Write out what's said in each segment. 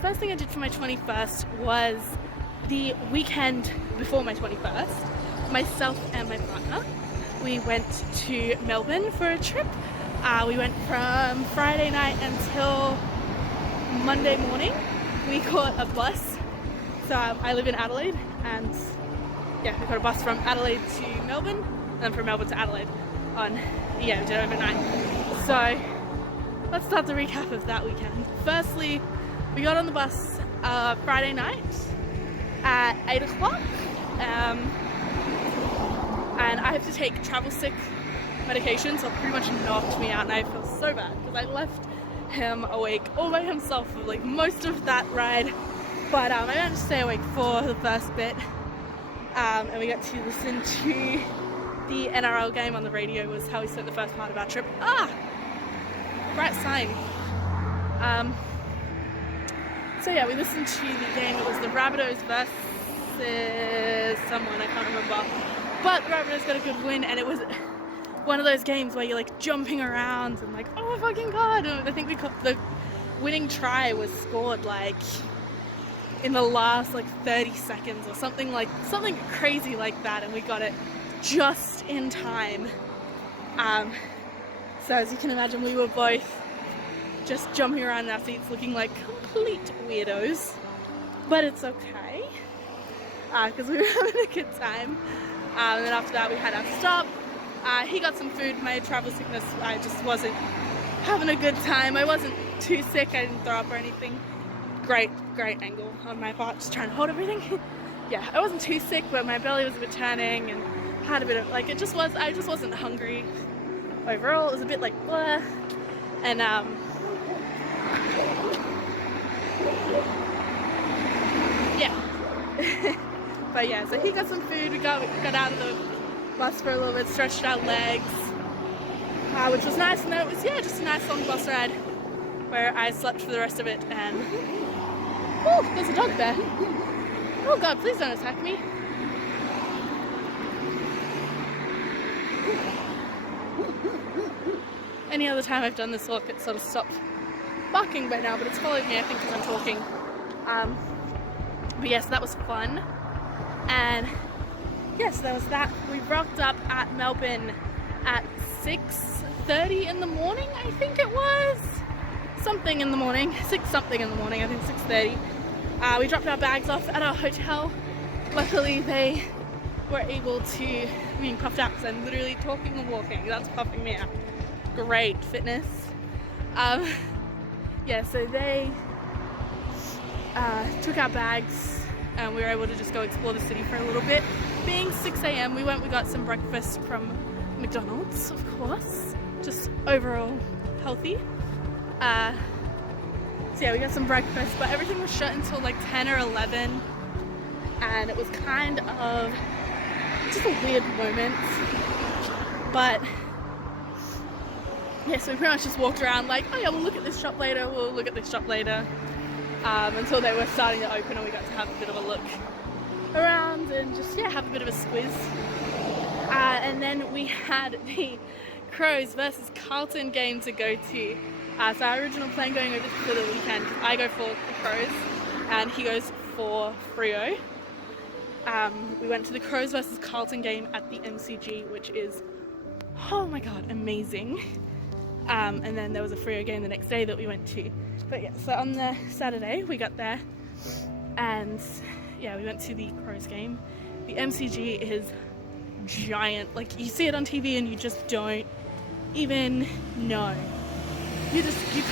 first thing I did for my 21st was the weekend before my 21st, myself and my partner, we went to Melbourne for a trip. We went from Friday night until Monday morning. We caught a bus. So I live in Adelaide, and yeah, we got a bus from Adelaide to Melbourne, and then from Melbourne to Adelaide we did overnight. So let's start the recap of that weekend. Firstly, we got on the bus Friday night at 8 o'clock, and I have to take travel sick medication, so it pretty much knocked me out, and I feel so bad because I left him awake all by himself for like most of that ride, but I managed to stay awake for the first bit, and we got to listen to the NRL game on the radio. Was how we spent the first part of our trip. Right sign. So yeah, we listened to the game. It was the Rabbitohs versus someone, I can't remember, but the Rabbitohs got a good win, and it was one of those games where you're like jumping around and like, oh my fucking god. And I think the winning try was scored like in the last like 30 seconds or something crazy like that, and we got it just in time. So as you can imagine, we were both just jumping around in our seats looking like complete weirdos, but it's okay because we were having a good time. And then after that we had our stop. He got some food. My travel sickness, I just wasn't having a good time. I wasn't too sick, I didn't throw up or anything. Great angle on my part, just trying to hold everything. Yeah, I wasn't too sick, but my belly was a bit turning and had a bit of like, I just wasn't hungry overall. It was a bit like blah. And yeah. But yeah, so he got some food, we got out of the bus for a little bit, stretched our legs, which was nice, and then it was just a nice long bus ride where I slept for the rest of it. And oh, there's a dog there. Oh god, please don't attack me. Any other time I've done this walk, it sort of stopped barking by now, but it's followed me, I think, because I'm talking. But yes, that was fun. And yes, there was that. We rocked up at Melbourne at 6:30 in the morning, I think it was. Something in the morning, I think 6:30. We dropped our bags off at our hotel. Luckily they were able to, being puffed out because I'm literally talking and walking, that's puffing me out. Great fitness. Yeah, so they took our bags and we were able to just go explore the city for a little bit. Being 6 a.m, we got some breakfast from McDonald's, of course, just overall healthy. So yeah, we got some breakfast, but everything was shut until like 10 or 11, and it was kind of just a weird moment. But yeah, so we pretty much just walked around like, oh yeah, we'll look at this shop later, until they were starting to open, and we got to have a bit of a look around and just have a bit of a squiz. And then we had the Crows versus Carlton game to go to. So our original plan going over for the weekend, I go for the Crows and he goes for Freo. We went to the Crows versus Carlton game at the MCG, which is, oh my god, amazing. And then there was a Freo game the next day that we went to. But yeah, so on the Saturday we got there and yeah, we went to the Crows game. The MCG is giant, like you see it on TV and you just don't even know. You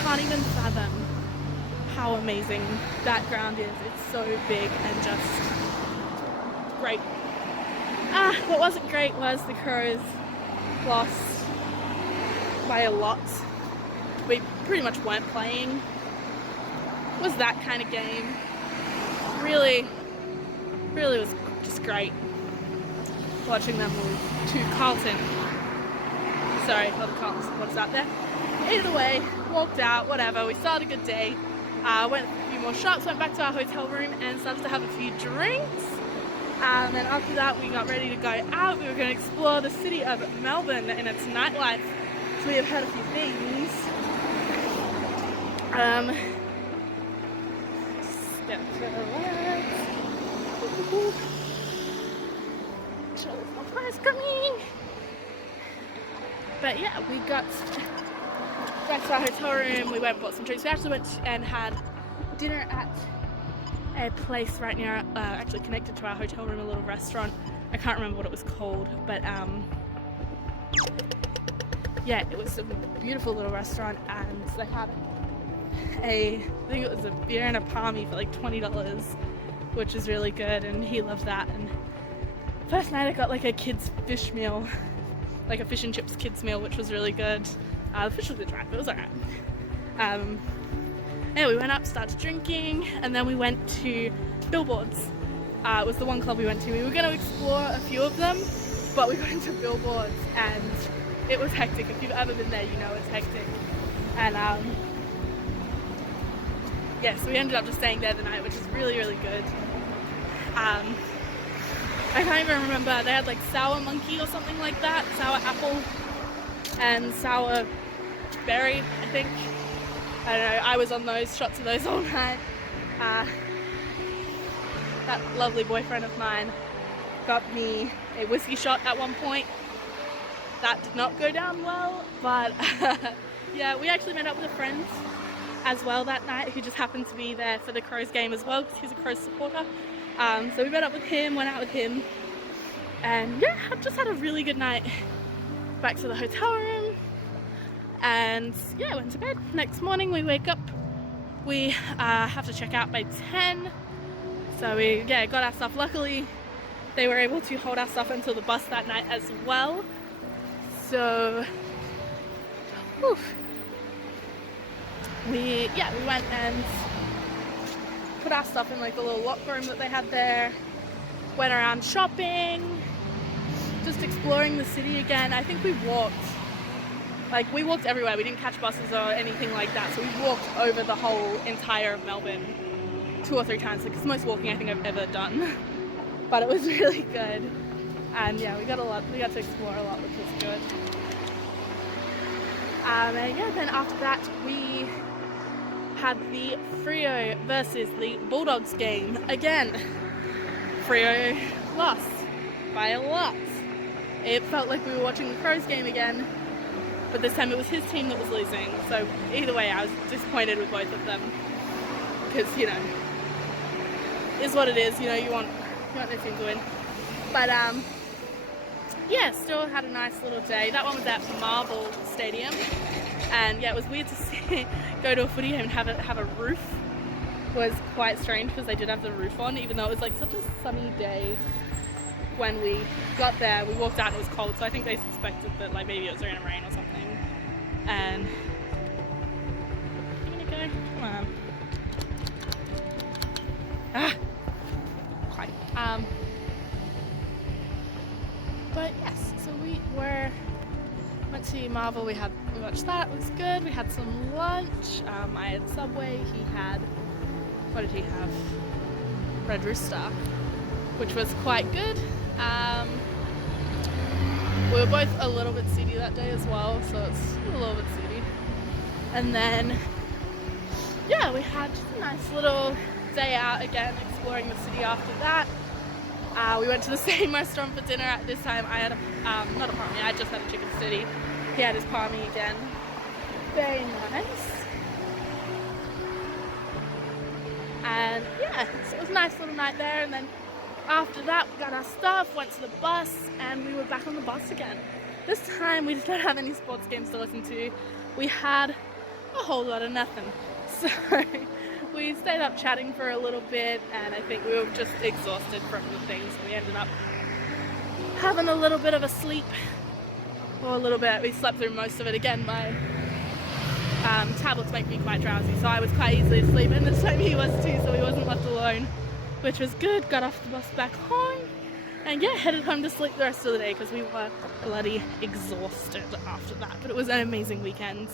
can't even fathom how amazing that ground is. It's so big and just great. What wasn't great was the Crows lost by a lot. We pretty much weren't playing. It was that kind of game. Really was just great watching them lose to Carlton. Sorry, all the Carlton supporters out there. Either way, walked out, whatever. We started a good day. Went a few more shops, went back to our hotel room and started to have a few drinks. And then after that, we got ready to go out. We were going to explore the city of Melbourne and its nightlife. So we have heard a few things. get to fires coming. But yeah, we got back to our hotel room. We went and bought some drinks. We actually went and had dinner at a place right near, actually connected to our hotel room, a little restaurant. I can't remember what it was called, but yeah, it was a beautiful little restaurant, and they had I think it was a beer and a palmy for like $20, which is really good, and he loved that. And first night I got like a kids fish meal, like a fish and chips kids meal, which was really good. The fish was a bit dry, but it was alright. Yeah, we went up, started drinking, and then we went to Billboards. It was the one club we went to. We were going to explore a few of them, but we went to Billboards and it was hectic. If you've ever been there, you know it's hectic. And yeah, so we ended up just staying there the night, which is really, really good. I can't even remember, they had like sour monkey or something like that, sour apple and sour berry, I think. I don't know, I was on those, shots of those all night. That lovely boyfriend of mine got me a whiskey shot at one point. That did not go down well, but yeah, we actually met up with a friend as well that night who just happened to be there for the Crows game as well, because he's a Crows supporter. So we met up with him, went out with him, and yeah, just had a really good night. Back to the hotel room, and yeah, went to bed. Next morning we wake up, we have to check out by 10, so we got our stuff. Luckily they were able to hold our stuff until the bus that night as well, so whew. We went and put our stuff in like the little locker room that they had there, went around shopping, just exploring the city again. I think we walked everywhere. We didn't catch buses or anything like that, so we walked over the whole entire of Melbourne 2 or 3 times. Like, it's the most walking I think I've ever done, but it was really good. And yeah, we got to explore a lot, which was good. And yeah, then after that we had the Freo versus the Bulldogs game again. Freo lost by a lot. It felt like we were watching the Crows game again, but this time it was his team that was losing. So either way, I was disappointed with both of them, because, you know, is what it is. You know, you want their team to win. But yeah, still had a nice little day. That one was at Marvel Stadium, and yeah, it was weird to go to a footy game and have a roof. It was quite strange because they did have the roof on, even though it was like such a sunny day. When we got there, we walked out and it was cold, so I think they suspected that like maybe it was going to rain or something. And you gonna go? Come on. Quite. But yes, so we went to Marvel. We watched that. It was good. We had some lunch. I had Subway. He had, what did he have? Red Rooster, which was quite good. We were both a little bit seedy that day as well, so it's a little bit seedy. And then, yeah, we had just a nice little day out again, exploring the city after that. We went to the same restaurant for dinner. At this time I had not a palmy, I just had a chicken city. He had his palmy again. Very nice. And yeah, so it was a nice little night there, and then after that we got our stuff, went to the bus, and we were back on the bus again. This time we did not have any sports games to listen to. We had a whole lot of nothing. So we stayed up chatting for a little bit, and I think we were just exhausted from the things, so we ended up having a little bit of a sleep. Or a little bit, we slept through most of it. Again, my tablets make me quite drowsy, so I was quite easily asleep, and this time he was too, so he wasn't left alone, which was good. Got off the bus back home, and yeah, headed home to sleep the rest of the day because we were bloody exhausted after that. But it was an amazing weekend,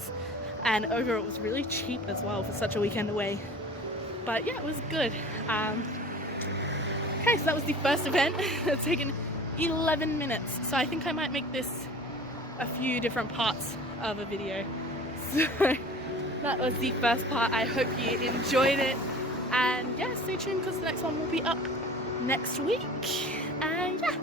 and overall it was really cheap as well for such a weekend away. But yeah, it was good. Okay, so that was the first event. It's taken 11 minutes, so I think I might make this a few different parts of a video. So that was the first part. I hope you enjoyed it. And yeah, stay tuned because the next one will be up next week. And yeah.